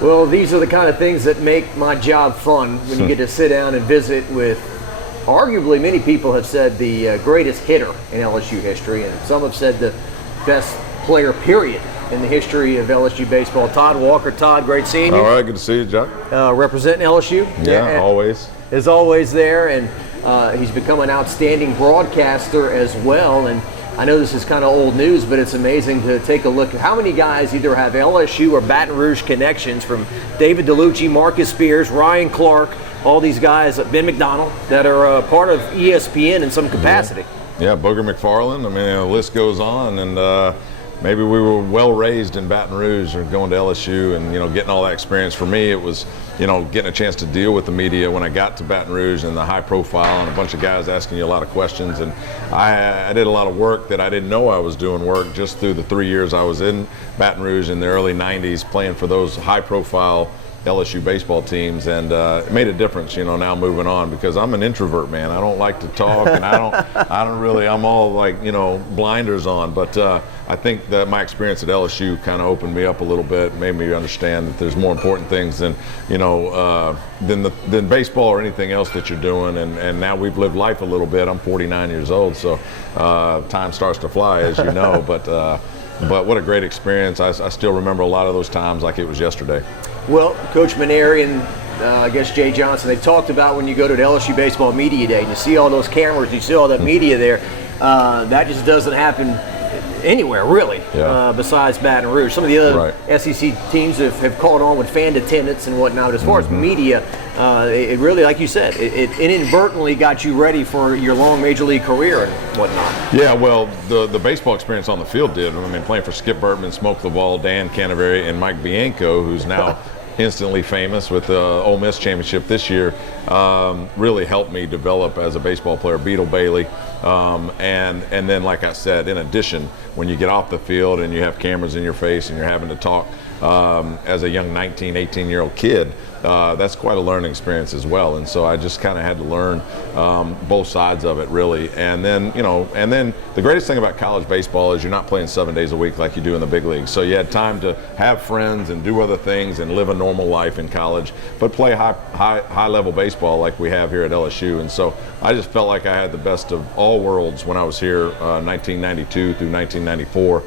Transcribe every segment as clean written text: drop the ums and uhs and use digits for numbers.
Well, these are the kind of things that make my job fun when you get to sit down and visit with, arguably many people have said the greatest hitter in LSU history, and some have said the best player, period, in the history of LSU baseball. Todd Walker. Todd, great seeing you. All right, good to see you, Jack. Representing LSU. Yeah, always. Is always there, and he's become an outstanding broadcaster as well. And I know this is kind of old news, but it's amazing to take a look at how many guys either have LSU or Baton Rouge connections, from David DeLucci, Marcus Spears, Ryan Clark, all these guys, Ben McDonald, that are part of ESPN in some capacity. Yeah, Booger McFarland. I mean, the list goes on, and maybe we were well raised in Baton Rouge or going to LSU and, getting all that experience. For me, it was, getting a chance to deal with the media when I got to Baton Rouge and the high profile and a bunch of guys asking you a lot of questions. And I did a lot of work that I didn't know I was doing work just through the 3 years I was in Baton Rouge in the early 90s playing for those high profile LSU baseball teams, and it made a difference, now moving on, because I'm an introvert, man. I don't like to talk, and I don't really, I'm all like, blinders on, but I think that my experience at LSU kind of opened me up a little bit, made me understand that there's more important things than, than baseball or anything else that you're doing, and now we've lived life a little bit. I'm 49 years old, so time starts to fly, as you know, but what a great experience. I still remember a lot of those times like it was yesterday. Well, Coach Maneri and I guess Jay Johnson, they talked about when you go to the LSU Baseball Media Day and you see all those cameras, you see all that media there, that just doesn't happen anywhere, really, besides Baton Rouge. Some of the other SEC teams have caught on with fan attendance and whatnot. As far as media, it really, like you said, it inadvertently got you ready for your long major league career and whatnot. Yeah, well, the baseball experience on the field did. I mean, playing for Skip Bertman, Smoke Laval, Dan Canaveri, and Mike Bianco, who's now instantly famous with the Ole Miss championship this year, really helped me develop as a baseball player. Beetle Bailey, and then, like I said, in addition, when you get off the field and you have cameras in your face and you're having to talk as a young 19, 18-year-old kid, that's quite a learning experience as well. And so I just kind of had to learn both sides of it, really. And then, and then the greatest thing about college baseball is you're not playing 7 days a week like you do in the big leagues. So you had time to have friends and do other things and live a normal life in college, but play high level baseball like we have here at LSU. And so I just felt like I had the best of all worlds when I was here, 1992 through 1994.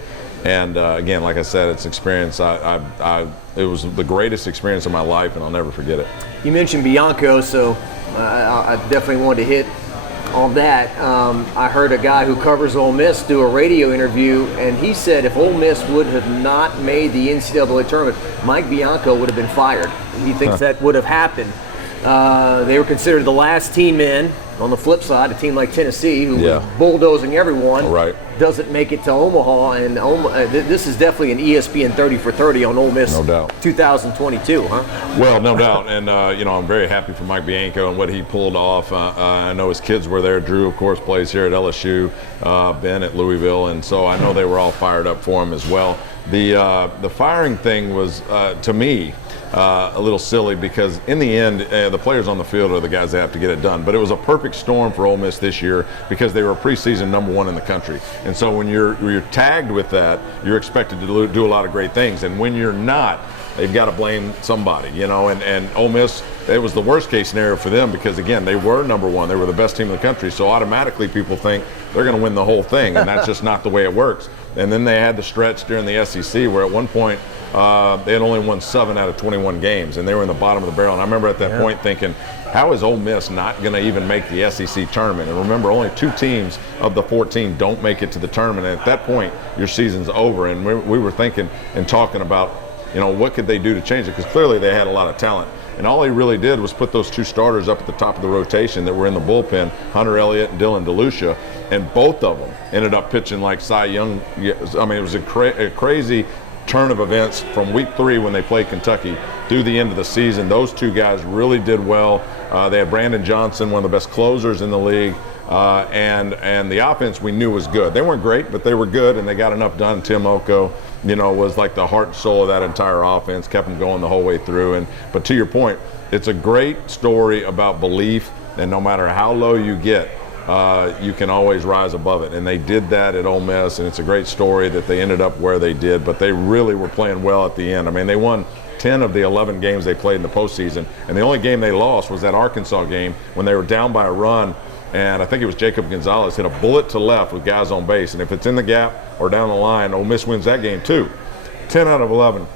And again, like I said, it's experience. It was the greatest experience of my life, and I'll never forget it. You mentioned Bianco, so I definitely wanted to hit on that. I heard a guy who covers Ole Miss do a radio interview, and he said if Ole Miss would have not made the NCAA tournament, Mike Bianco would have been fired. He thinks that would have happened. They were considered the last team in. On the flip side, a team like Tennessee, who was bulldozing everyone, doesn't make it to Omaha. And this is definitely an ESPN 30 for 30 on Ole Miss, no doubt. 2022, huh? Well, no doubt. And, I'm very happy for Mike Bianco and what he pulled off. I know his kids were there. Drew, of course, plays here at LSU, Ben at Louisville. And so I know they were all fired up for him as well. The firing thing was, to me, a little silly, because in the end, the players on the field are the guys that have to get it done. But it was a perfect storm for Ole Miss this year because they were preseason #1 in the country. And so when you're tagged with that, you're expected to do a lot of great things. And when you're not, they've got to blame somebody, and Ole Miss, it was the worst case scenario for them because, again, they were #1. They were the best team in the country. So automatically people think they're going to win the whole thing, and that's just not the way it works. And then they had the stretch during the SEC where at one point they had only won 7 out of 21 games, and they were in the bottom of the barrel. And I remember at that point thinking, how is Ole Miss not going to even make the SEC tournament? And remember, only 2 teams of the 14 don't make it to the tournament. And at that point, your season's over. And we were thinking and talking about, what could they do to change it? Because clearly they had a lot of talent. And all he really did was put those 2 starters up at the top of the rotation that were in the bullpen, Hunter Elliott and Dylan DeLucia, and both of them ended up pitching like Cy Young. I mean, it was a crazy turn of events from week 3 when they played Kentucky through the end of the season. Those 2 guys really did well. They had Brandon Johnson, one of the best closers in the league, and the offense we knew was good. They weren't great, but they were good, and they got enough done. Tim Oko, was like the heart and soul of that entire offense, kept them going the whole way through. But to your point, it's a great story about belief, and no matter how low you get, you can always rise above it. And they did that at Ole Miss, and it's a great story that they ended up where they did, but they really were playing well at the end. I mean, they won 10 of the 11 games they played in the postseason. And the only game they lost was that Arkansas game when they were down by a run. And I think it was Jacob Gonzalez hit a bullet to left with guys on base. And if it's in the gap or down the line, Ole Miss wins that game too. 10 out of 11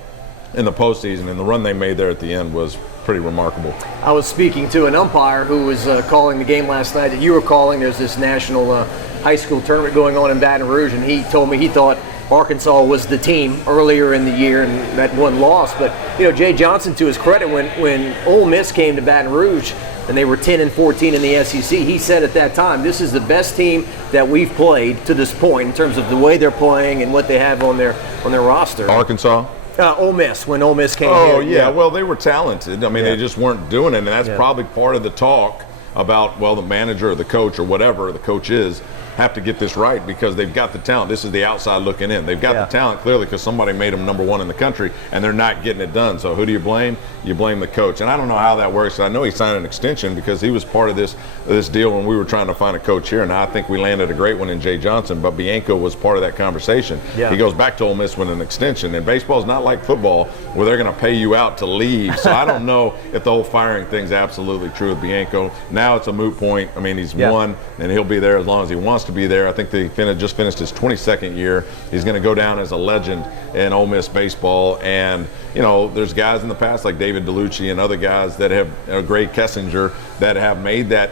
in the postseason, and the run they made there at the end was pretty remarkable. I was speaking to an umpire who was calling the game last night that you were calling. There's this national high school tournament going on in Baton Rouge, and he told me he thought Arkansas was the team earlier in the year and that one loss. But, Jay Johnson, to his credit, when Ole Miss came to Baton Rouge and they were 10-14 in the SEC, he said at that time, this is the best team that we've played to this point in terms of the way they're playing and what they have on their roster. Arkansas? Ole Miss, when Ole Miss came here. Oh, yeah. Well, they were talented. I mean, they just weren't doing it, and that's probably part of the talk about, well, the manager or the coach or whatever the coach is have to get this right because they've got the talent. This is the outside looking in. They've got the talent clearly because somebody made them number one in the country, and they're not getting it done. So who do you blame? You blame the coach. And I don't know how that works. I know he signed an extension because he was part of this deal when we were trying to find a coach here. And I think we landed a great one in Jay Johnson, but Bianco was part of that conversation. Yeah. He goes back to Ole Miss with an extension. And baseball is not like football where they're going to pay you out to leave. So I don't know if the whole firing thing's absolutely true with Bianco. Now it's a moot point. I mean, he's won, and he'll be there as long as he wants to be there. I think they just finished his 22nd year. He's going to go down as a legend in Ole Miss baseball. And, there's guys in the past like David DeLucci and other guys that have, Gray Kessinger, that have made that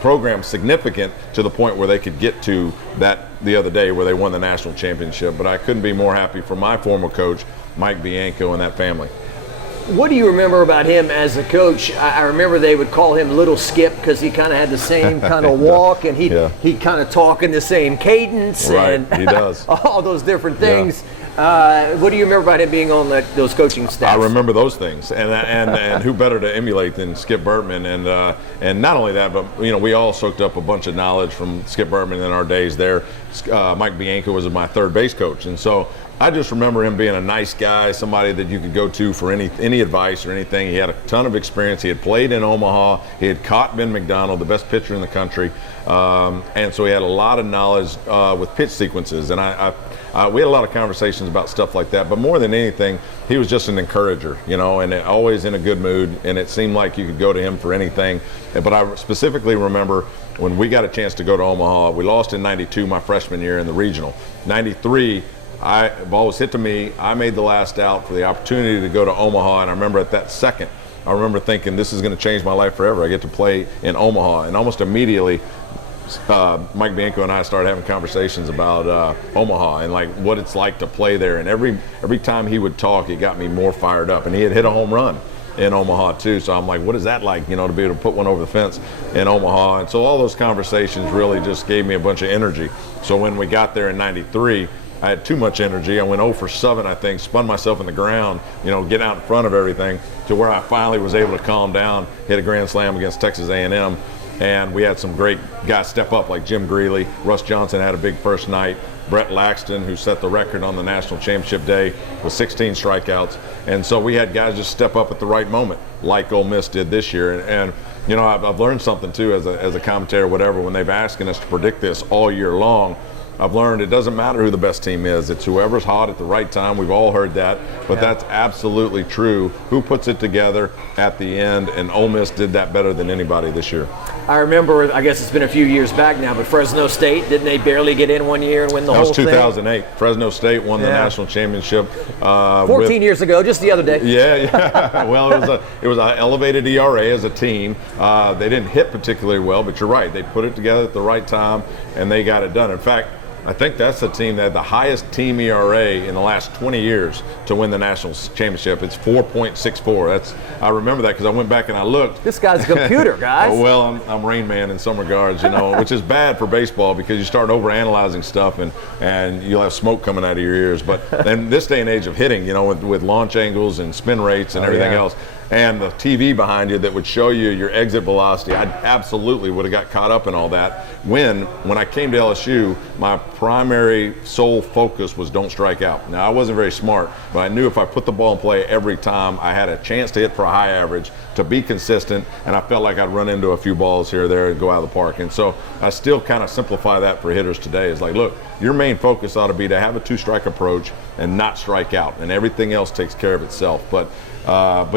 program significant to the point where they could get to that the other day where they won the national championship. But I couldn't be more happy for my former coach, Mike Bianco, and that family. What do you remember about him as a coach? I remember they would call him Little Skip because he kind of had the same kind of walk, and he'd kind of talk in the same cadence. Right, and he does. all those different things. What do you remember about him being on those coaching staffs? I remember those things, and who better to emulate than Skip Bertman? And not only that, but we all soaked up a bunch of knowledge from Skip Bertman in our days there. Mike Bianco was my third base coach, and so I just remember him being a nice guy, somebody that you could go to for any advice or anything. He had a ton of experience. He had played in Omaha. He had caught Ben McDonald, the best pitcher in the country, and so he had a lot of knowledge with pitch sequences. And we had a lot of conversations about stuff like that. But more than anything, he was just an encourager, and always in a good mood. And it seemed like you could go to him for anything. But I specifically remember when we got a chance to go to Omaha. We lost in '92, my freshman year in the regional. '93. Ball was hit to me. I made the last out for the opportunity to go to Omaha, and I remember at that second, I remember thinking, this is going to change my life forever. I get to play in Omaha, and almost immediately, Mike Bianco and I started having conversations about Omaha and like what it's like to play there. And every time he would talk, it got me more fired up. And he had hit a home run in Omaha too, so I'm like, what is that like, to be able to put one over the fence in Omaha? And so all those conversations really just gave me a bunch of energy. So when we got there in '93. I had too much energy. I went 0 for 7, I think, spun myself in the ground, getting out in front of everything to where I finally was able to calm down, hit a grand slam against Texas A&M. And we had some great guys step up like Jim Greeley. Russ Johnson had a big first night. Brett Laxton, who set the record on the national championship day with 16 strikeouts. And so we had guys just step up at the right moment, like Ole Miss did this year. And I've learned something too as a commentator, whatever, when they've asked us to predict this all year long. I've learned it doesn't matter who the best team is. It's whoever's hot at the right time. We've all heard that, but that's absolutely true. Who puts it together at the end, and Ole Miss did that better than anybody this year. I remember, I guess it's been a few years back now, but Fresno State, didn't they barely get in one year and win the whole thing? That was 2008. Fresno State won the national championship. 14 years ago, just the other day. Yeah. Well, it was an elevated ERA as a team. They didn't hit particularly well, but you're right. They put it together at the right time, and they got it done. In fact, I think that's the team that had the highest team ERA in the last 20 years to win the national championship. It's 4.64. I remember that because I went back and I looked. This guy's a computer, guys. Well, I'm Rain Man in some regards, which is bad for baseball because you start overanalyzing stuff and you'll have smoke coming out of your ears. But in this day and age of hitting, with launch angles and spin rates and everything else, and the TV behind you that would show you your exit velocity, I absolutely would have got caught up in all that. When I came to LSU, my primary sole focus was don't strike out. Now, I wasn't very smart, but I knew if I put the ball in play every time, I had a chance to hit for a high average, to be consistent, and I felt like I'd run into a few balls here or there and go out of the park. And so I still kind of simplify that for hitters today. It's like, look, your main focus ought to be to have a 2-strike approach and not strike out, and everything else takes care of itself. But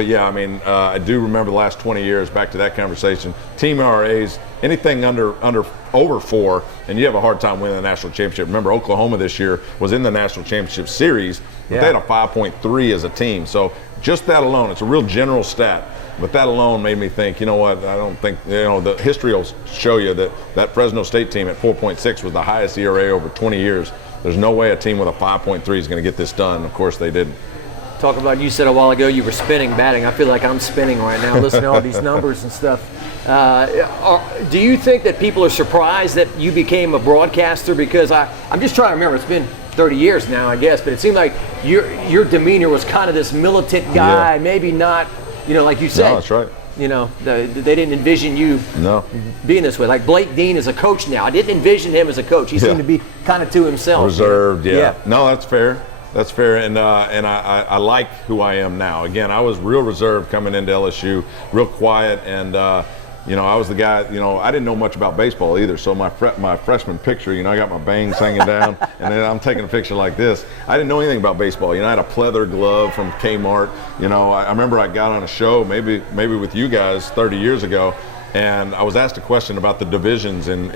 yeah, I mean, I do remember the last 20 years, back to that conversation, team RAs, anything over 4, and you have a hard time winning the national championship. Remember, Oklahoma this year was in the national championship series, but they had a 5.3 as a team. So just that alone, it's a real general stat, but that alone made me think, you know what, I don't think, the history will show you that Fresno State team at 4.6 was the highest ERA over 20 years. There's no way a team with a 5.3 is going to get this done. Of course they didn't. Talk about, you said a while ago you were spinning batting. I feel like I'm spinning right now listening to all these numbers and stuff. Do you think that people are surprised that you became a broadcaster? Because I'm just trying to remember, it's been 30 years now, I guess, but it seemed like your demeanor was kind of this militant guy, maybe not, like you said. No, that's right. They didn't envision you being this way. Like Blake Dean is a coach now. I didn't envision him as a coach. He seemed to be kind of to himself. Reserved, yeah. No, that's fair. That's fair, and I like who I am now. Again, I was real reserved coming into LSU, real quiet, and I was the guy. I didn't know much about baseball either. So my freshman picture, I got my bangs hanging down, and then I'm taking a picture like this. I didn't know anything about baseball. I had a pleather glove from Kmart. I remember I got on a show, maybe with you guys 30 years ago. And I was asked a question about the divisions in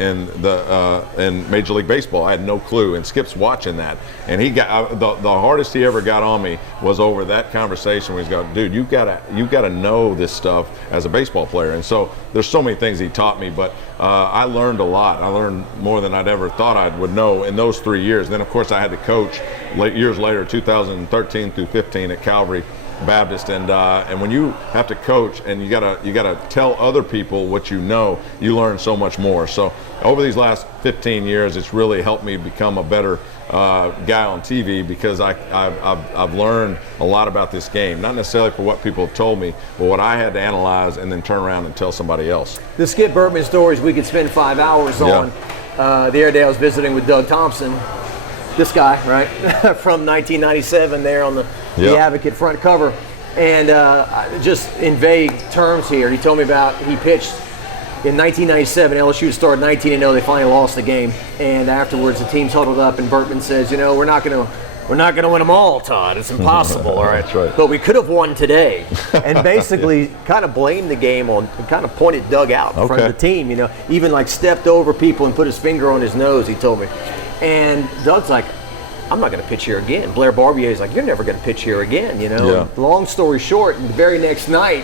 Major League Baseball. I had no clue, and Skip's watching that, and he got the hardest he ever got on me was over that conversation where he's going, dude, you gotta know this stuff as a baseball player. And so there's so many things he taught me, but I learned a lot. I learned more than I'd ever thought I would know in those 3 years. And then of course I had to coach years later, 2013 through 15 at Calvary Baptist, and when you have to coach and you gotta tell other people what you know, you learn so much more. So over these last 15 years, it's really helped me become a better guy on TV, because I've learned a lot about this game, not necessarily for what people have told me, but what I had to analyze and then turn around and tell somebody else. The Skip Bertman stories we could spend 5 hours on. The other day I was visiting with Doug Thompson, this guy, right, from 1997 there on the Advocate front cover. And just in vague terms here, he told me about, he pitched in 1997, LSU started 19-0, they finally lost the game. And afterwards the team's huddled up and Bertman says, we're not gonna win them all, Todd. It's impossible, all right? That's right. But we could have won today. And basically kind of blamed the game on, kind of pointed Doug out in front of the team, even like stepped over people and put his finger on his nose, he told me. And Doug's like, I'm not going to pitch here again. Blair Barbier's like, you're never going to pitch here again, Long story short, the very next night,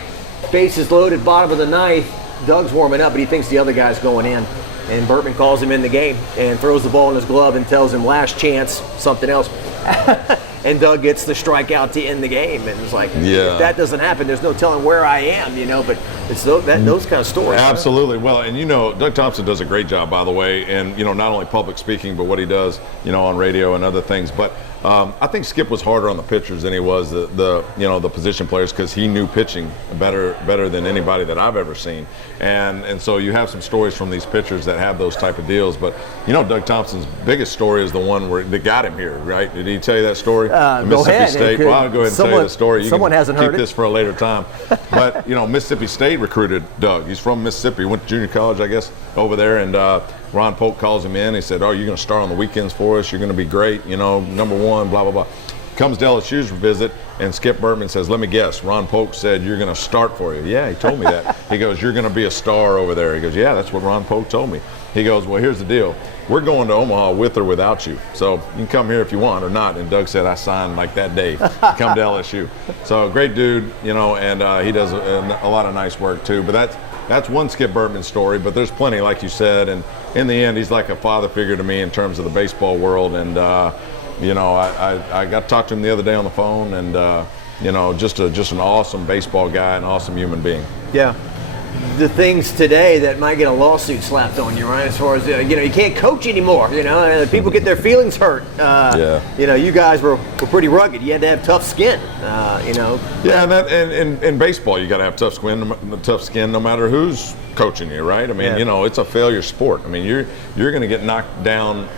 bases loaded, bottom of the ninth, Doug's warming up, but he thinks the other guy's going in. And Bertman calls him in the game and throws the ball in his glove and tells him last chance, something else. And Doug gets the strikeout to end the game. And it's like, if that doesn't happen, there's no telling where I am, but it's those kind of stories. Absolutely. Well, and Doug Thompson does a great job, by the way, and not only public speaking, but what he does, on radio and other things. But I think Skip was harder on the pitchers than he was the position players, because he knew pitching better than anybody that I've ever seen. And so you have some stories from these pitchers that have those type of deals. But Doug Thompson's biggest story is the one that got him here, right? Did he tell you that story? Mississippi State. Well, I'll go ahead and tell you the story. Someone hasn't heard it. Keep this for a later time. But Mississippi State recruited Doug. He's from Mississippi. Went to junior college, I guess, over there, and Ron Polk calls him in. He said, you're going to start on the weekends for us. You're going to be great, number one, blah, blah, blah. Comes to LSU's visit, and Skip Bertman says, let me guess, Ron Polk said you're going to start for you. Yeah, he told me that. He goes, you're going to be a star over there. He goes, yeah, that's what Ron Polk told me. He goes, well, here's the deal. We're going to Omaha with or without you. So you can come here if you want or not. And Doug said, I signed like that day to come to LSU. So great dude, and he does a lot of nice work too. But that's one Skip Bertman story, but there's plenty, like you said. And in the end, he's like a father figure to me in terms of the baseball world. And, I got to talk to him the other day on the phone, and, just an awesome baseball guy, an awesome human being. Yeah. The things today that might get a lawsuit slapped on you, right? As far as, you can't coach anymore, people get their feelings hurt. You guys were pretty rugged. You had to have tough skin, Yeah, and in baseball, you got to have tough skin no matter who's coaching you, right? I mean, it's a failure sport. I mean, you're going to get knocked down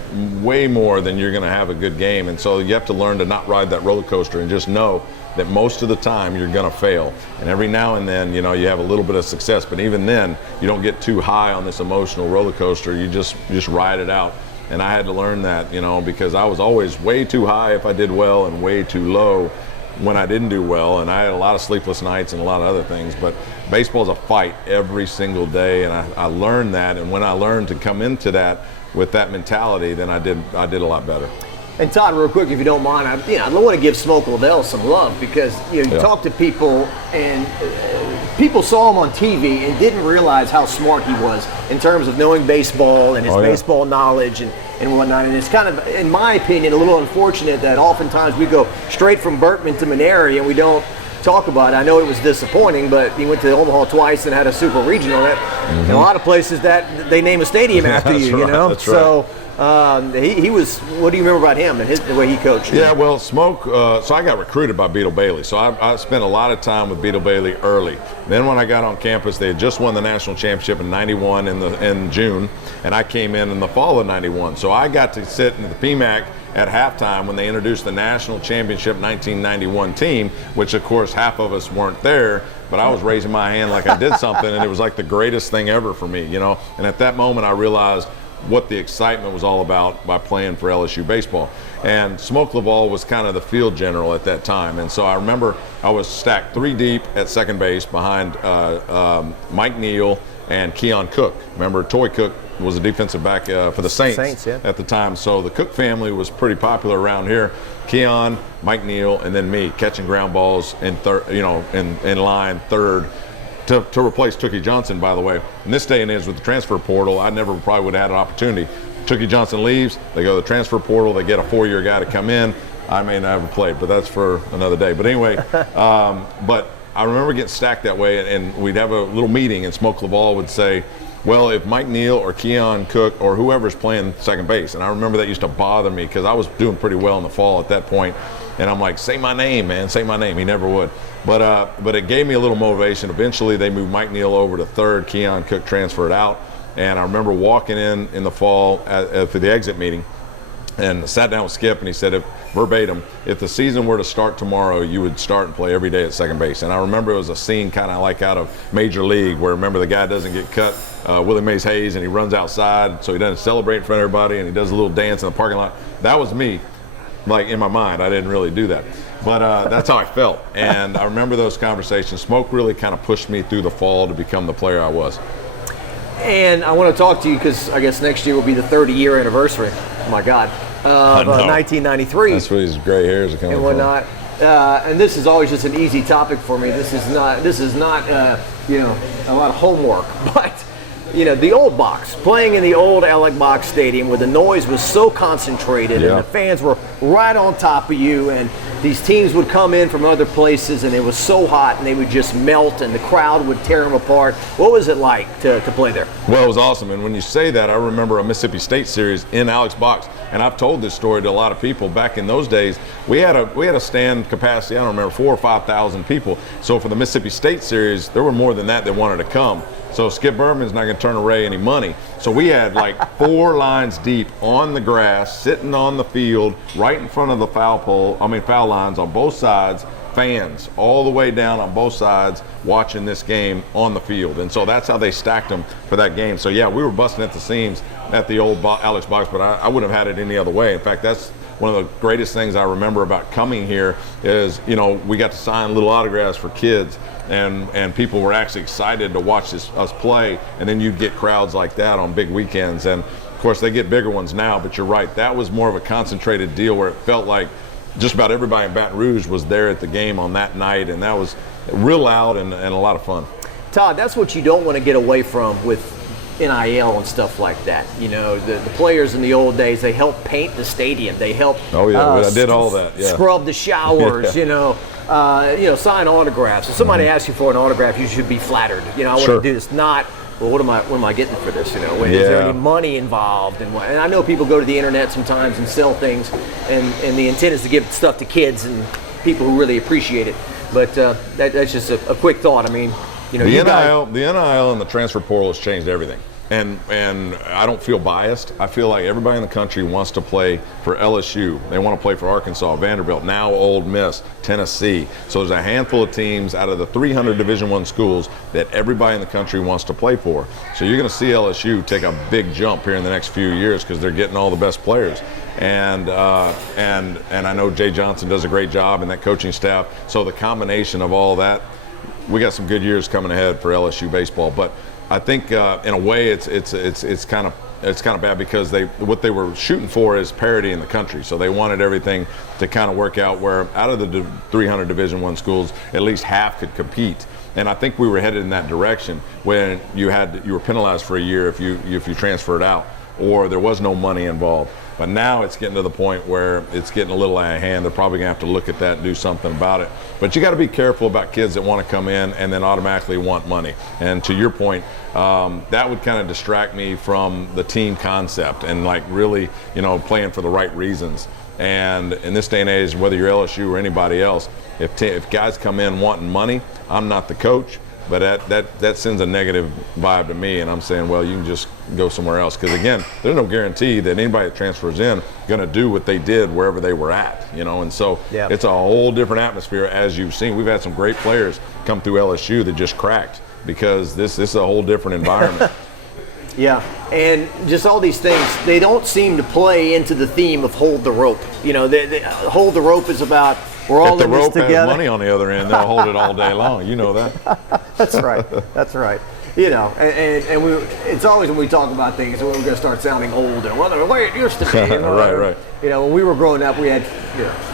way more than you're going to have a good game. And so you have to learn to not ride that roller coaster and just know that most of the time you're going to fail. And every now and then, you have a little bit of success. But even then, you don't get too high on this emotional roller coaster. You just ride it out. And I had to learn that, because I was always way too high if I did well and way too low when I didn't do well. And I had a lot of sleepless nights and a lot of other things. But baseball's a fight every single day, and I learned that. And when I learned to come into that with that mentality, then I did a lot better. And Todd, real quick, if you don't mind, I want to give Smoke Liddell some love, because you talk to people, and people saw him on TV and didn't realize how smart he was in terms of knowing baseball and his baseball knowledge and whatnot. And it's kind of, in my opinion, a little unfortunate that oftentimes we go straight from Berkman to Maneri and we don't talk about it. I know it was disappointing, but he went to Omaha twice and had a super regional. In a lot of places that they name a stadium after you, That's so. He was. What do you remember about him and the way he coached? Yeah, well, Smoke. So I got recruited by Beetle Bailey. So I spent a lot of time with Beetle Bailey early. Then when I got on campus, they had just won the national championship in '91 in June, and I came in the fall of '91. So I got to sit in the PMAC at halftime when they introduced the national championship 1991 team, which of course half of us weren't there. But I was raising my hand like I did something, and it was like the greatest thing ever for me, And at that moment, I realized what the excitement was all about by playing for LSU baseball. And Smoke Liddell was kind of the field general at that time. And so I remember I was stacked 3 deep at second base behind Mike Neal and Keon Cook. Remember, Toy Cook was a defensive back for the Saints at the time. So the Cook family was pretty popular around here. Keon, Mike Neal, and then me catching ground balls in line third. To replace Tookie Johnson, by the way. In this day and age with the transfer portal, I never probably would have had an opportunity. Tookie Johnson leaves, they go to the transfer portal, they get a 4-year guy to come in. I may not have played, but that's for another day. But anyway, but I remember getting stacked that way, and we'd have a little meeting, and Smoke Liddell would say, well, if Mike Neal or Keon Cook or whoever's playing second base, and I remember that used to bother me because I was doing pretty well in the fall at that point, and I'm like, say my name, man, say my name. He never would. But it gave me a little motivation. Eventually, they moved Mike Neal over to third. Keon Cook transferred out. And I remember walking in the fall for the exit meeting and sat down with Skip, and he said, verbatim, if the season were to start tomorrow, you would start and play every day at second base. And I remember it was a scene kind of like out of Major League where, remember, the guy doesn't get cut, Willie Mays Hayes, and he runs outside, so he doesn't celebrate in front of everybody, and he does a little dance in the parking lot. That was me. Like, in my mind, I didn't really do that. But that's how I felt. And I remember those conversations. Smoke really kind of pushed me through the fall to become the player I was. And I want to talk to you because I guess next year will be the 30-year anniversary. Oh, my God. Of 1993. That's where these gray hairs are coming and whatnot. And this is always just an easy topic for me. This is not a lot of homework. But, the old box, playing in the old Alec Box Stadium where the noise was so concentrated and the fans were right on top of you, and these teams would come in from other places and it was so hot and they would just melt and the crowd would tear them apart. What was it like to play there? Well, it was awesome. And when you say that, I remember a Mississippi State series in Alec's Box. And I've told this story to a lot of people. Back in those days, we had a stand capacity, I don't remember, 4,000 or 5,000 people. So for the Mississippi State series, there were more than that wanted to come. So Skip Berman's not going to turn Ray any money. So we had like 4 lines deep on the grass, sitting on the field, right in front of the foul lines on both sides, fans all the way down on both sides watching this game on the field. And so that's how they stacked them for that game. So yeah, we were busting at the seams at the old Alec's Box, but I wouldn't have had it any other way. In fact, that's one of the greatest things I remember about coming here is, we got to sign little autographs for kids, and people were actually excited to watch us play. And then you'd get crowds like that on big weekends. And of course, they get bigger ones now, but you're right. That was more of a concentrated deal where it felt like just about everybody in Baton Rouge was there at the game on that night. And that was real loud and a lot of fun. Todd, that's what you don't want to get away from with NIL and stuff like that. The players in the old days, they helped paint the stadium. They helped I did all that. Yeah. Scrub the showers, sign autographs. If somebody asks you for an autograph, you should be flattered. I want to do this. Not, well, what am I getting for this? Is there any money involved? And I know people go to the internet sometimes and sell things, and the intent is to give stuff to kids and people who really appreciate it. But that's just a quick thought. I mean, the NIL and the transfer portal has changed everything. and I don't feel biased. I feel like everybody in the country wants to play for LSU. They want to play for Arkansas, Vanderbilt, now Ole Miss, Tennessee. So there's a handful of teams out of the 300 Division I schools that everybody in the country wants to play for. So you're going to see LSU take a big jump here in the next few years because they're getting all the best players. And I know Jay Johnson does a great job and that coaching staff. So the combination of all that, we got some good years coming ahead for LSU baseball. But I think in a way it's kind of bad because what they were shooting for is parity in the country. So they wanted everything to kind of work out where out of the 300 Division I schools, at least half could compete. And I think we were headed in that direction when you were penalized for a year if you transferred out, or there was no money involved. But now it's getting to the point where it's getting a little out of hand. They're probably going to have to look at that and do something about it. But you got to be careful about kids that want to come in and then automatically want money. And to your point, that would kind of distract me from the team concept and like really, playing for the right reasons. And in this day and age, whether you're LSU or anybody else, if guys come in wanting money, I'm not the coach. But that sends a negative vibe to me, and I'm saying, well, you can just go somewhere else. Because again, there's no guarantee that anybody that transfers in going to do what they did wherever they were at, And so It's a whole different atmosphere, as you've seen. We've had some great players come through LSU that just cracked because this is a whole different environment. Yeah, and just all these things, they don't seem to play into the theme of hold the rope. Hold the rope is about we're all in this together. If the rope has money on the other end, they'll hold it all day long. You know that. That's right. That's right. And it's always when we talk about things, we're going to start sounding old and the way it used to be. Right. When we were growing up, we had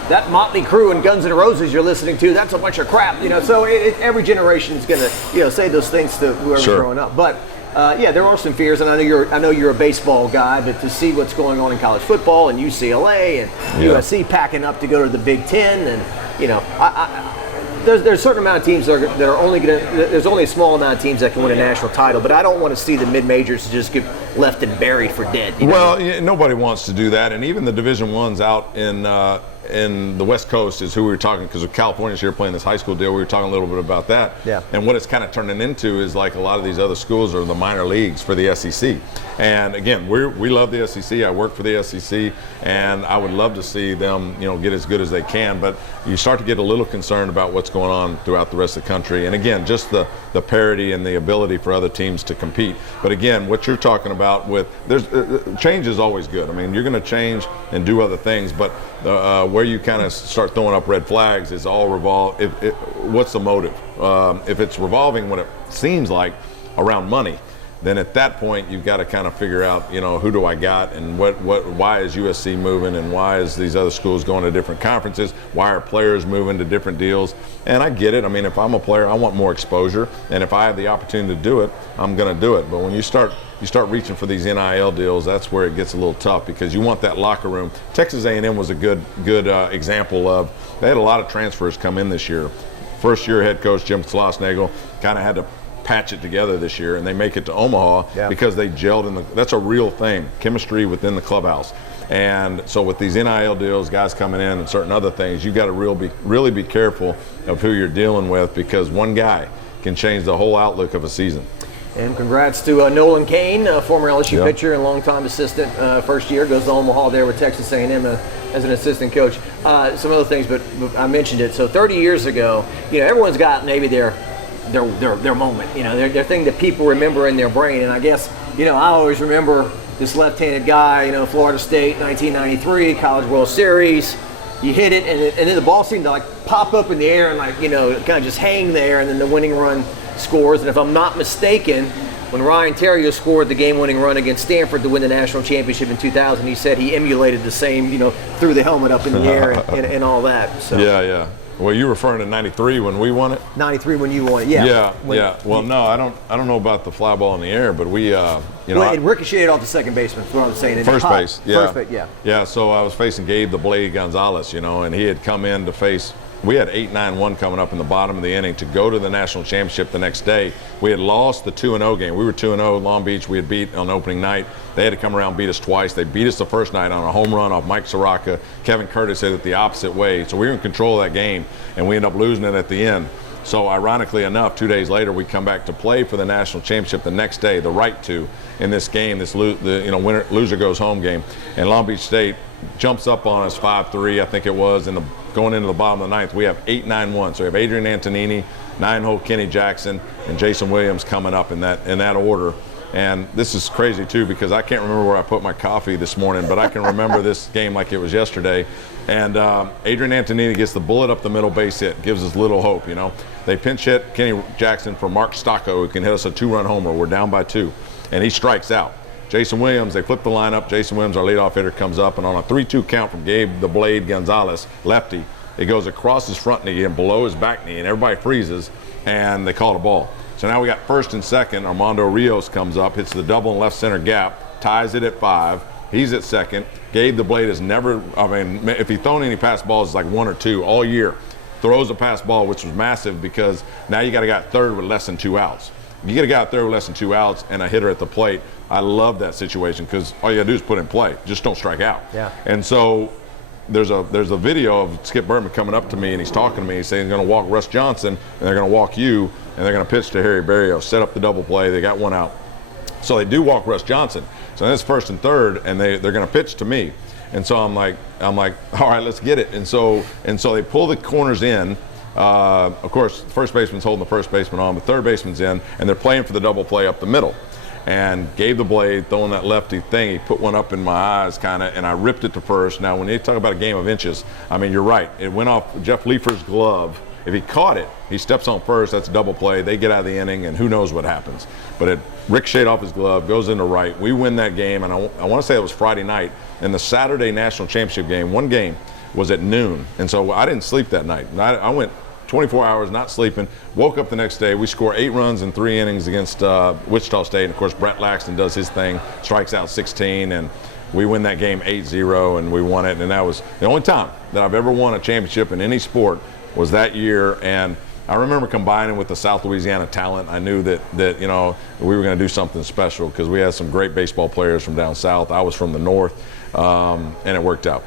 that Motley Crue and Guns N' Roses you're listening to. That's a bunch of crap. So every generation is going to say those things to whoever's growing up. But there are some fears, and I know you're a baseball guy, but to see what's going on in college football and UCLA and USC packing up to go to the Big Ten, and there's a certain amount of teams that are only there's only a small amount of teams that can win a national title, but I don't want to see the mid-majors just get left and buried for dead. Well, nobody wants to do that, and even the Division I's out in the West Coast is who we were talking, because California's here playing this high school deal. We were talking a little bit about that. Yeah. And what it's kind of turning into is like a lot of these other schools are the minor leagues for the SEC. And again, we love the SEC. I work for the SEC, and I would love to see them, get as good as they can. But you start to get a little concerned about what's going on throughout the rest of the country. And again, just the parity and the ability for other teams to compete. But again, what you're talking about with change is always good. I mean, you're going to change and do other things, but where you kind of start throwing up red flags is all what's the motive? If it's revolving what it seems like around money, then at that point you've got to kind of figure out, who do I got, and why is USC moving, and why is these other schools going to different conferences? Why are players moving to different deals? And I get it. I mean, if I'm a player, I want more exposure, and if I have the opportunity to do it, I'm going to do it. But when you start reaching for these NIL deals, that's where it gets a little tough, because you want that locker room. Texas A&M was a good example of. They had a lot of transfers come in this year. First year head coach Jim Schlossnagle kind of had to patch it together this year, and they make it to Omaha because they gelled that's a real thing, chemistry within the clubhouse. And so with these NIL deals, guys coming in and certain other things, you've got to really be careful of who you're dealing with, because one guy can change the whole outlook of a season. And congrats to Nolan Cain, former LSU pitcher and longtime assistant. First year goes to Omaha there with Texas A&M as an assistant coach. Some other things, but I mentioned it. So 30 years ago, everyone's got maybe their moment, their thing that people remember in their brain. And I guess, I always remember this left-handed guy, Florida State, 1993, College World Series. You hit it, and then the ball seemed to pop up in the air and kind of just hang there, and then the winning run scores. And if I'm not mistaken, when Ryan Terrier scored the game-winning run against Stanford to win the national championship in 2000, he said he emulated the same, threw the helmet up in the air and all that. So. Yeah. Well, you're referring to 93 when we won it? 93 when you won it, yeah. Yeah. Well, no, I don't know about the fly ball in the air, but we, it ricocheted off the second baseman, that's what I'm saying. First base, yeah. First base, yeah. Yeah, so I was facing Gabe the Blade Gonzalez, and he had come in to face. We had 8-9-1 coming up in the bottom of the inning to go to the national championship the next day. We had lost the 2-0 game. We were 2-0 Long Beach. We had beat on opening night. They had to come around and beat us twice. They beat us the first night on a home run off Mike Soraka. Kevin Curtis hit it the opposite way. So we were in control of that game, and we ended up losing it at the end. So ironically enough, 2 days later, we come back to play for the national championship the next day, the right to, in this game, this winner loser goes home game. And Long Beach State jumps up on us 5-3, I think it was, going into the bottom of the ninth. We have 8-9-1. So we have Adrian Antonini, 9-hole Kenny Jackson, and Jason Williams coming up in that order. And this is crazy too, because I can't remember where I put my coffee this morning, but I can remember this game like it was yesterday. And Adrian Antonini gets the bullet up the middle, base hit, gives us little hope. They pinch hit Kenny Jackson for Mark Stocco, who can hit us a 2-run homer. We're down by 2, and he strikes out. Jason Williams, they flip the lineup. Jason Williams, our leadoff hitter, comes up, and on a 3-2 count from Gabe the Blade Gonzalez, lefty, it goes across his front knee and below his back knee, and everybody freezes, and they call it a ball. So now we got first and second. Armando Rios comes up, hits the double and left center gap, ties it at 5. He's at second. Gabe the Blade has never, if he's thrown any pass balls, it's like 1 or 2 all year. Throws a pass ball, which was massive, because now you got a guy at third with less than 2 outs. You get a guy at third with less than 2 outs and a hitter at the plate. I love that situation, because all you got to do is put in play. Just don't strike out. Yeah. And so there's a video of Skip Bertman coming up to me, and he's talking to me. He's saying he's going to walk Russ Johnson, and they're going to walk you, and they're going to pitch to Harry Barrios, set up the double play. They got 1 out. So they do walk Russ Johnson. So that's first and third, and they're going to pitch to me. And so I'm like, all right, let's get it. And so they pull the corners in. Of course, the first baseman's holding the first baseman on, the third baseman's in, and they're playing for the double play up the middle. And Gabe the Blade throwing that lefty thing, he put one up in my eyes kind of, and I ripped it to first. Now, when you talk about a game of inches, you're right. It went off Jeff Leafer's glove. If he caught it, he steps on first, that's a double play. They get out of the inning, and who knows what happens. But it ricocheted off his glove, goes into right. We win that game, and I want to say it was Friday night. And the Saturday national championship game, one game, was at noon. And so I didn't sleep that night. I went 24 hours not sleeping, woke up the next day. We score 8 runs in 3 innings against Wichita State. And of course, Brett Laxton does his thing, strikes out 16, and we win that game 8-0, and we won it. And that was the only time that I've ever won a championship in any sport, was that year. And I remember combining with the South Louisiana talent. I knew that we were going to do something special, because we had some great baseball players from down south. I was from the north, and it worked out.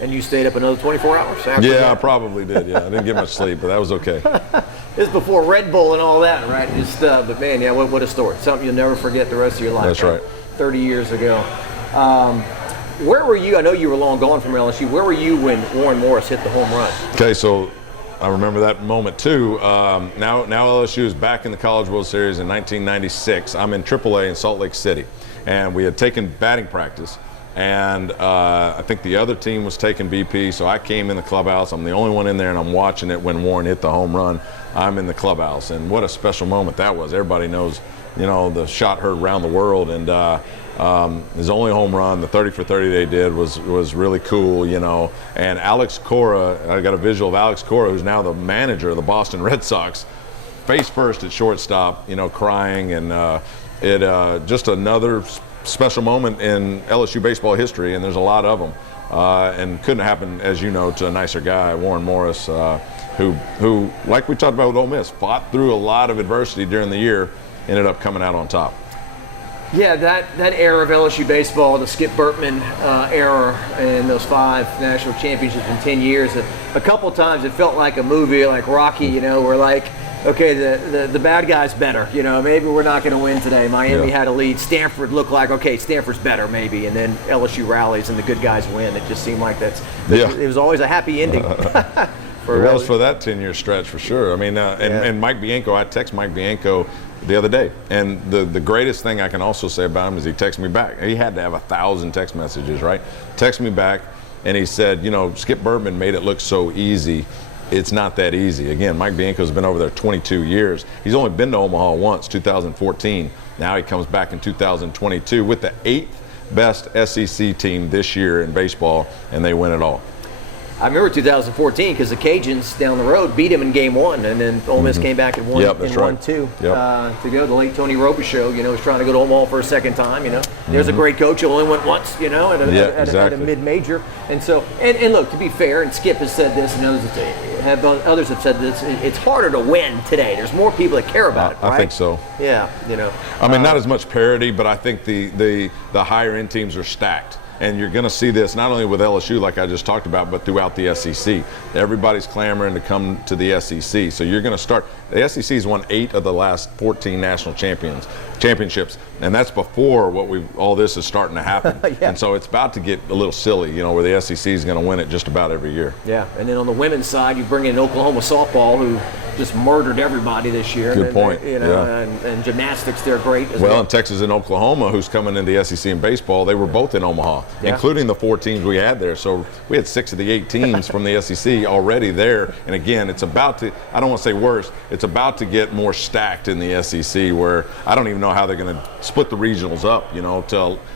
And you stayed up another 24 hours after Yeah, that. I probably did. Yeah, I didn't get much sleep, but that was okay. This is before Red Bull and all that, right? But man, yeah, what a story. Something you'll never forget the rest of your life. That's right. 30 years ago. Where were you? I know you were long gone from LSU. Where were you when Warren Morris hit the home run? Okay, so I remember that moment too. Now LSU is back in the College World Series in 1996. I'm in AAA in Salt Lake City, and we had taken batting practice. And I think the other team was taking BP, so I came in the clubhouse. I'm the only one in there, and I'm watching it when Warren hit the home run. I'm in the clubhouse, and what a special moment that was. Everybody knows, the shot heard around the world, and his only home run, the 30 for 30 they did, was really cool, And Alex Cora, I got a visual of Alex Cora, who's now the manager of the Boston Red Sox, face first at shortstop, crying, and just another special moment in LSU baseball history, and there's a lot of them. And couldn't happen, as you know, to a nicer guy, Warren Morris, who, like we talked about with Ole Miss, fought through a lot of adversity during the year, ended up coming out on top. Yeah, that era of LSU baseball, the Skip Bertman era, and those 5 national championships in 10 years, a couple times it felt like a movie, like Rocky, where like, okay, the bad guy's better. Maybe we're not going to win today. Miami had a lead. Stanford looked like, okay, Stanford's better maybe. And then LSU rallies and the good guys win. It just seemed like it was always a happy ending. For that 10-year stretch, for sure. And Mike Bianco, I text Mike Bianco the other day. And the greatest thing I can also say about him is he texted me back. He had to have 1,000 text messages, right? Text me back, and he said, Skip Bertman made it look so easy. It's not that easy. Again, Mike Bianco's been over there 22 years. He's only been to Omaha once, 2014. Now he comes back in 2022 with the 8th best SEC team this year in baseball, and they win it all. I remember 2014 because the Cajuns down the road beat him in Game 1, and then Ole Miss came back and won in 1-2 to go. The late Tony Robichaux, was trying to go to Omaha for a second time. There's a great coach who only went once, at a mid-major. And so, and look, to be fair, and Skip has said this, and others have said this. It's harder to win today. There's more people that care about it. Right? I think so. Yeah, not as much parity, but I think the higher end teams are stacked. And you're going to see this not only with LSU, like I just talked about, but throughout the SEC. Everybody's clamoring to come to the SEC. So you're going to start. The SEC has won 8 of the last 14 national championships, and that's before all this is starting to happen. Yeah. And so it's about to get a little silly, where the SEC is going to win it just about every year. Yeah, and then on the women's side, you bring in Oklahoma softball, who just murdered everybody this year. Good point. And gymnastics, they're great as well. And Texas and Oklahoma, who's coming in the SEC in baseball, they were both in Omaha, including the 4 teams we had there. So we had 6 of the 8 teams from the SEC already there. And again, it's about to, I don't want to say worse, it's about to get more stacked in the SEC, where I don't even know how they're going to split the regionals up,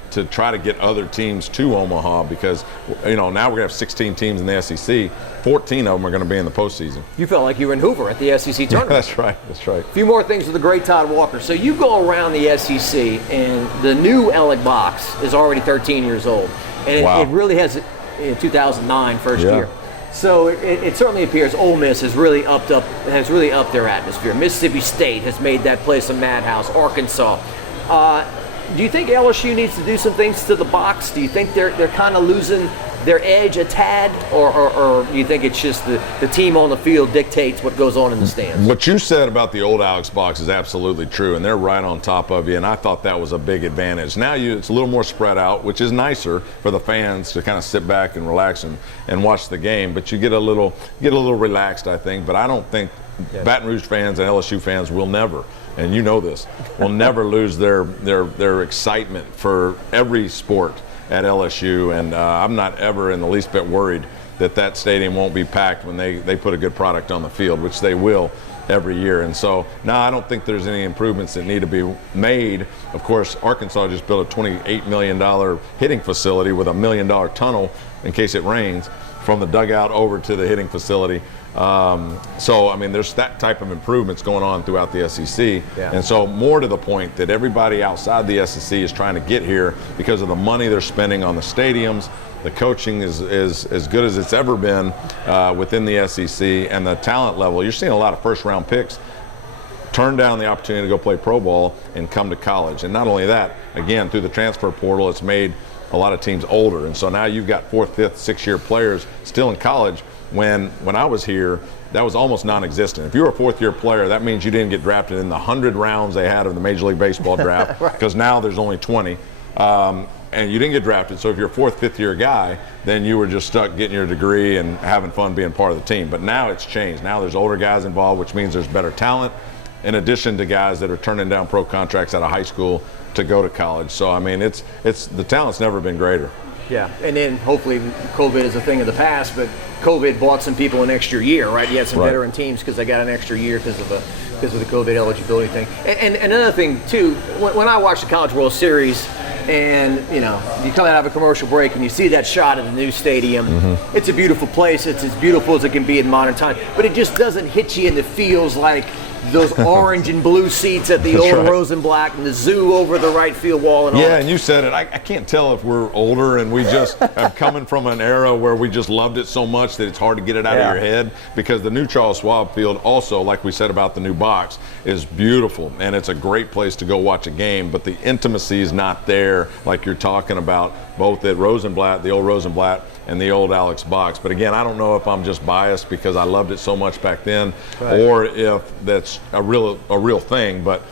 to try to get other teams to Omaha, because now we're going to have 16 teams in the SEC. 14 of them are going to be in the postseason. You felt like you were in Hoover at the SEC tournament. That's right. A few more things with the great Todd Walker. So you go around the SEC, and the new Ellick box is already 13 years old, and wow. it really has, in 2009 first year. So it certainly appears Ole Miss has really upped their atmosphere. Mississippi State has made that place a madhouse. Arkansas. Do you think LSU needs to do some things to the box? Do you think they're kind of losing their edge a tad, or do you think it's just the team on the field dictates what goes on in the stands? What you said about the old Alex box is absolutely true, and they're right on top of you, and I thought that was a big advantage. Now it's a little more spread out, which is nicer for the fans to kind of sit back and relax and watch the game, but you get a little relaxed, I think. But I don't think Baton Rouge fans and LSU fans will never, and you know this, will never lose their excitement for every sport at LSU, and I'm not ever in the least bit worried that stadium won't be packed when they put a good product on the field, which they will every year. And so, no, I don't think there's any improvements that need to be made. Of course, Arkansas just built a $28 million hitting facility with $1 million tunnel in case it rains from the dugout over to the hitting facility. So, I mean, there's that type of improvements going on throughout the SEC. Yeah. And so, more to the point that everybody outside the SEC is trying to get here because of the money they're spending on the stadiums. The coaching is as good as it's ever been within the SEC, and the talent level. You're seeing a lot of first-round picks turn down the opportunity to go play pro ball and come to college. And not only that, again, through the transfer portal, it's made a lot of teams older. And so now you've got 4th, 5th, 6-year players still in college. When I was here, that was almost non-existent. If you were a 4th-year player, that means you didn't get drafted in the 100 rounds they had of the Major League Baseball draft, because now there's only 20. And you didn't get drafted, so if you're a 4th, 5th-year guy, then you were just stuck getting your degree and having fun being part of the team. But now it's changed. Now there's older guys involved, which means there's better talent, in addition to guys that are turning down pro contracts out of high school to go to college. So, I mean, it's the talent's never been greater. Yeah, and then hopefully COVID is a thing of the past, but COVID bought some people an extra year, right? You had some veteran teams because they got an extra year because of the COVID eligibility thing. And another thing, too, when I watch the College World Series, and you come out of a commercial break and you see that shot of the new stadium, it's a beautiful place. It's as beautiful as it can be in modern times, but it just doesn't hit you in the feels like those orange and blue seats at the old Rosenblatt and the zoo over the right field wall and all that. And you said it. I can't tell if we're older and we just have coming from an era where we just loved it so much that it's hard to get it out of your head, because the new Charles Schwab Field also, like we said about the new box, is beautiful, and it's a great place to go watch a game, but the intimacy is not there like you're talking about, both at Rosenblatt, the old Rosenblatt, and the old Alex box. But again, I don't know if I'm just biased because I loved it so much back then, or if that's a real thing. But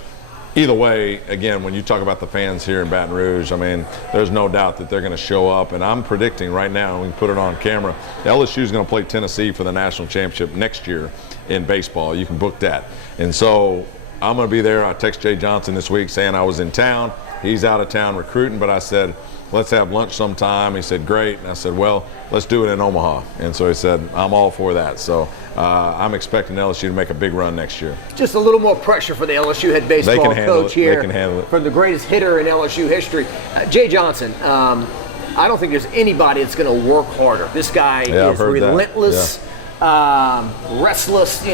either way, again, when you talk about the fans here in Baton Rouge, I mean, there's no doubt that they're going to show up. And I'm predicting right now, and we can put it on camera, LSU is going to play Tennessee for the national championship next year in baseball. You can book that. And so I'm going to be there. I text Jay Johnson this week saying I was in town. He's out of town recruiting, but I said, let's have lunch sometime. He said, great. And I said, well, let's do it in Omaha. And so he said, I'm all for that. So I'm expecting LSU to make a big run next year. Just a little more pressure for the LSU head baseball coach here. They can handle it. From the greatest hitter in LSU history. Jay Johnson, I don't think there's anybody that's going to work harder. This guy is relentless, restless,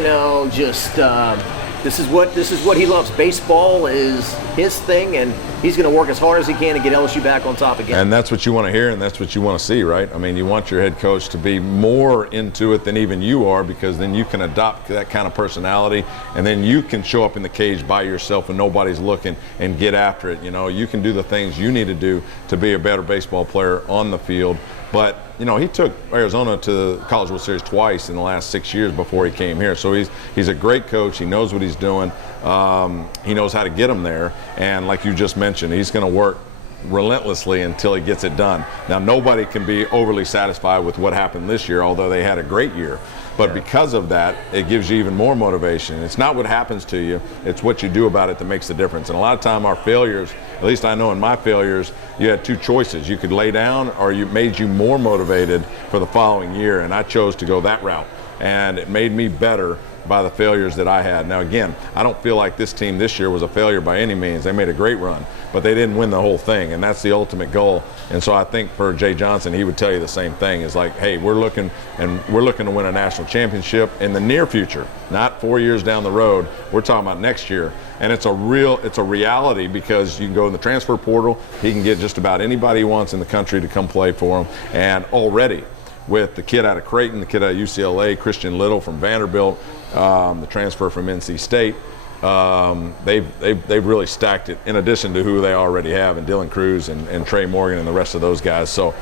just this is what he loves. Baseball is his thing, and he's going to work as hard as he can to get LSU back on top again. And that's what you want to hear, and that's what you want to see, right? I mean, you want your head coach to be more into it than even you are, because then you can adopt that kind of personality, and then you can show up in the cage by yourself when nobody's looking and get after it. You can do the things you need to do to be a better baseball player on the field. But he took Arizona to the College World Series twice in the last 6 years before he came here. So he's a great coach. He knows what he's doing. He knows how to get them there. And like you just mentioned, he's going to work relentlessly until he gets it done. Now, nobody can be overly satisfied with what happened this year, although they had a great year. But because of that, it gives you even more motivation. It's not what happens to you, it's what you do about it that makes the difference. And a lot of time our failures, at least I know in my failures, you had two choices. You could lay down, or you made you more motivated for the following year, and I chose to go that route. And it made me better by the failures that I had. Now again, I don't feel like this team this year was a failure by any means. They made a great run, but they didn't win the whole thing, and that's the ultimate goal. And so I think for Jay Johnson, he would tell you the same thing. It's like, hey, we're looking to win a national championship in the near future, not 4 years down the road. We're talking about next year. And it's a reality, because you can go in the transfer portal. He can get just about anybody he wants in the country to come play for him. And already, with the kid out of Creighton, the kid out of UCLA, Christian Little from Vanderbilt, the transfer from NC State, they've really stacked it, in addition to who they already have, and Dylan Cruz and Trey Morgan and the rest of those guys. So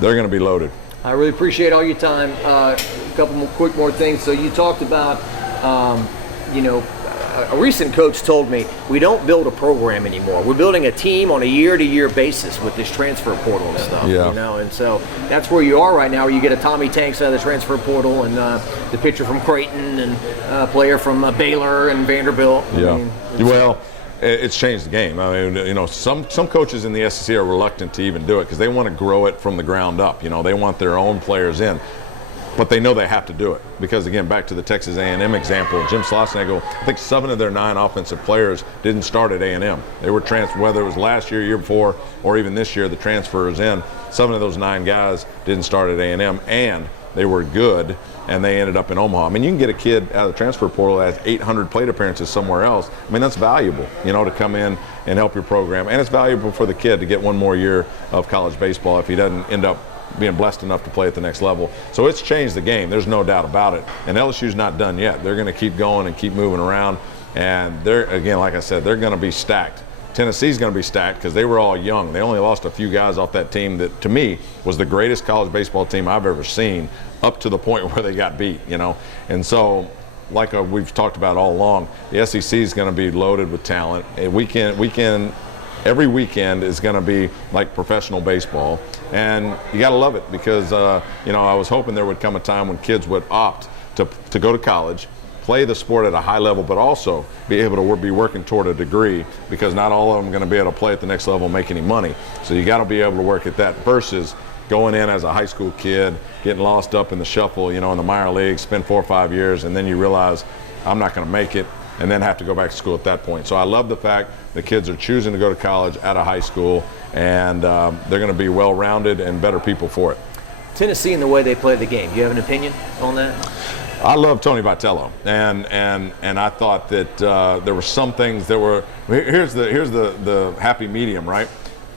they're going to be loaded. I really appreciate all your time. A couple more things. So you talked about, a recent coach told me, we don't build a program anymore. We're building a team on a year-to-year basis with this transfer portal and stuff. Yeah. And so that's where you are right now, where you get a Tommy Tanks out of the transfer portal, and the pitcher from Creighton, and a player from Baylor and Vanderbilt. Yeah. Well, it's changed the game. I mean, some coaches in the SEC are reluctant to even do it, because they want to grow it from the ground up. They want their own players in. But they know they have to do it, because again, back to the Texas A&M example, Jim Schlossnagle, I think 7 of their 9 offensive players didn't start at A&M. They were transferred, whether it was last year, year before, or even this year, the transfers in. 7 of those 9 guys didn't start at A&M, and they were good, and they ended up in Omaha. I mean, you can get a kid out of the transfer portal that has 800 plate appearances somewhere else. I mean, that's valuable, to come in and help your program. And it's valuable for the kid to get one more year of college baseball if he doesn't end up being blessed enough to play at the next level. So it's changed the game. There's no doubt about it. And LSU's not done yet. They're going to keep going and keep moving around. And they're, again, like I said, they're going to be stacked. Tennessee's going to be stacked, because they were all young. They only lost a few guys off that team that, to me, was the greatest college baseball team I've ever seen, up to the point where they got beat, And so, like we've talked about all along, the SEC is going to be loaded with talent. Every weekend is going to be like professional baseball, and you got to love it, because I was hoping there would come a time when kids would opt to go to college, play the sport at a high level, but also be able to be working toward a degree, because not all of them are going to be able to play at the next level and make any money. So you got to be able to work at that, versus going in as a high school kid, getting lost up in the shuffle, in the minor leagues, spend 4 or 5 years, and then you realize I'm not going to make it, and then have to go back to school at that point. So I love the fact the kids are choosing to go to college out of high school, and they're going to be well-rounded and better people for it. Tennessee and the way they play the game, do you have an opinion on that? I love Tony Vitello, and I thought that there were some things that were. Here's the happy medium, right?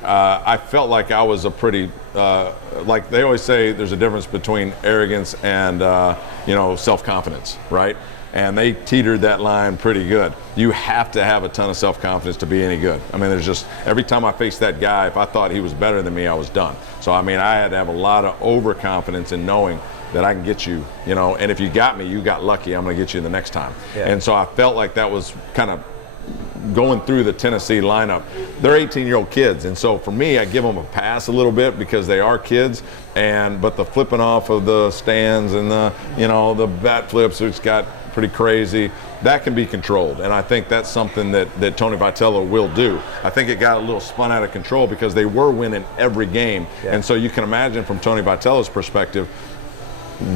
I felt like I was a pretty, like they always say, there's a difference between arrogance and self-confidence, right? And they teetered that line pretty good. You have to have a ton of self-confidence to be any good. I mean, there's just, every time I faced that guy, if I thought he was better than me, I was done. So, I mean, I had to have a lot of overconfidence in knowing that I can get you, and if you got me, you got lucky, I'm going to get you the next time. Yeah. And so I felt like that was kind of going through the Tennessee lineup. They're 18-year-old kids, and so for me, I give them a pass a little bit, because they are kids, but the flipping off of the stands and the bat flips, which got pretty crazy, that can be controlled, and I think that's something that Tony Vitello will do. I think it got a little spun out of control, because they were winning every game, and so you can imagine from Tony Vitello's perspective,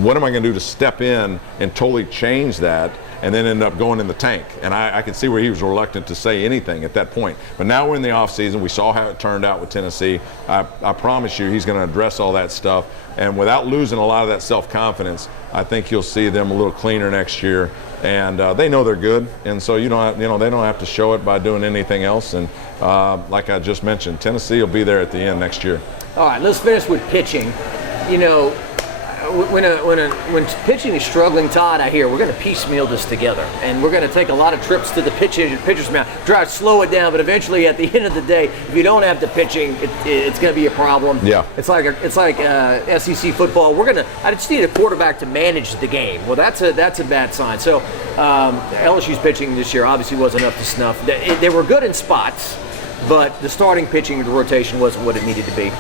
what am I going to do to step in and totally change that and then ended up going in the tank. And I could see where he was reluctant to say anything at that point. But now we're in the offseason. We saw how it turned out with Tennessee. I promise you he's going to address all that stuff. And without losing a lot of that self-confidence, I think you'll see them a little cleaner next year. And they know they're good, and so they don't have to show it by doing anything else. And like I just mentioned, Tennessee will be there at the end next year. All right, let's finish with pitching. You know, when pitching is struggling, Todd, I hear we're going to piecemeal this together, and we're going to take a lot of trips to the pitcher's mound, try to slow it down. But eventually, at the end of the day, if you don't have the pitching, it's going to be a problem. Yeah, it's like SEC football. I just need a quarterback to manage the game. Well, that's a bad sign. So LSU's pitching this year obviously wasn't up to snuff. They were good in spots, but the starting pitching, the rotation wasn't what it needed to be.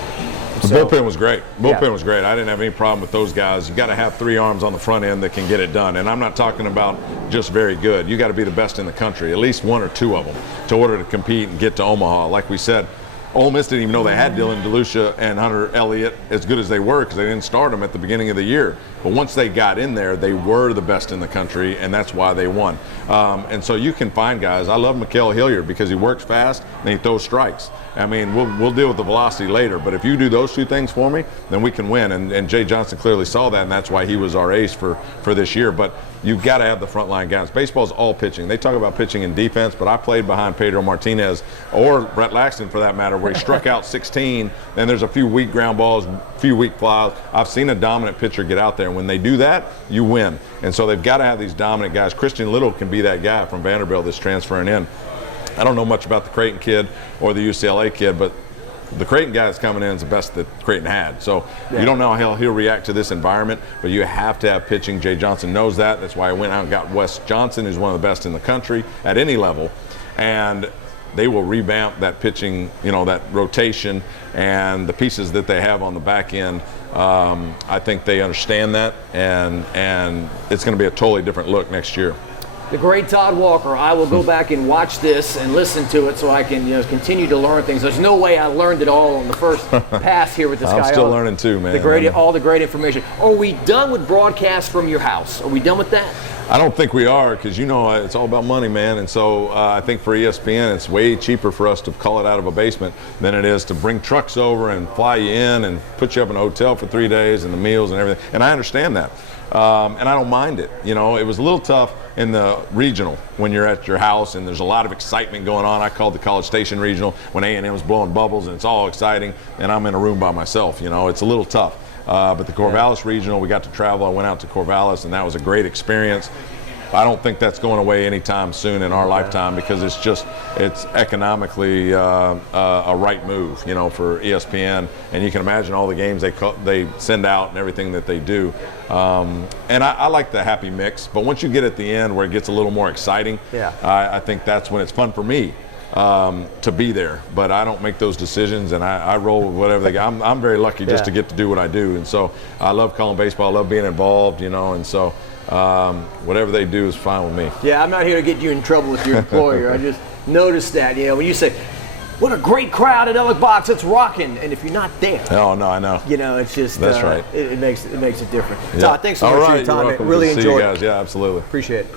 The bullpen was great. Bullpen was great. I didn't have any problem with those guys. You got to have 3 arms on the front end that can get it done. And I'm not talking about just very good. You got to be the best in the country, at least 1 or 2 of them, to order to compete and get to Omaha. Like we said, Ole Miss didn't even know they had Dylan DeLucia and Hunter Elliott as good as they were because they didn't start them at the beginning of the year. But once they got in there, they were the best in the country, and that's why they won. And so you can find guys. I love Mikael Hilliard because he works fast and he throws strikes. I mean, we'll deal with the velocity later, but if you do those 2 things for me, then we can win. And Jay Johnson clearly saw that, and that's why he was our ace for this year. But you've got to have the frontline guys. Baseball's all pitching. They talk about pitching and defense, but I played behind Pedro Martinez or Brett Laxton for that matter, where he struck out 16, and there's a few weak ground balls, a few weak flies. I've seen a dominant pitcher get out there, and when they do that, you win. And so they've got to have these dominant guys. Christian Little can be that guy from Vanderbilt that's transferring in. I don't know much about the Creighton kid or the UCLA kid, but the Creighton guy that's coming in is the best that Creighton had. So you don't know how he'll react to this environment, but you have to have pitching. Jay Johnson knows that. That's why I went out and got Wes Johnson, who's one of the best in the country at any level. And they will revamp that pitching, that rotation and the pieces that they have on the back end. I think they understand that, and it's going to be a totally different look next year. The great Todd Walker. I will go back and watch this and listen to it so I can continue to learn things. There's no way I learned it all on the first pass here with this guy. I'm still learning too, man. All the great information. Are we done with broadcasts from your house? Are we done with that? I don't think we are, because it's all about money, man. And so I think for ESPN, it's way cheaper for us to call it out of a basement than it is to bring trucks over and fly you in and put you up in a hotel for 3 days and the meals and everything. And I understand that. And I don't mind it. It was a little tough in the regional when you're at your house and there's a lot of excitement going on. I called the College Station Regional when A&M was blowing bubbles and it's all exciting, and I'm in a room by myself. It's a little tough. But the Corvallis Regional, we got to travel. I went out to Corvallis, and that was a great experience. I don't think that's going away anytime soon in our lifetime, because it's economically a right move, for ESPN. And you can imagine all the games they send out and everything that they do. And I like the happy mix. But once you get at the end where it gets a little more exciting, I think that's when it's fun for me to be there. But I don't make those decisions, and I roll with whatever they got. I'm very lucky just to get to do what I do. And so I love calling baseball. I love being involved, and so whatever they do is fine with me. Yeah, I'm not here to get you in trouble with your employer. I just noticed that, when you say, what a great crowd at Ellick Box, it's rocking, and if you're not there, oh no, I know. It's just that's right. It makes it different. Yeah. Todd, thanks so much for your time. You're welcome. Really Good to enjoyed see you guys. Yeah, absolutely. Appreciate it.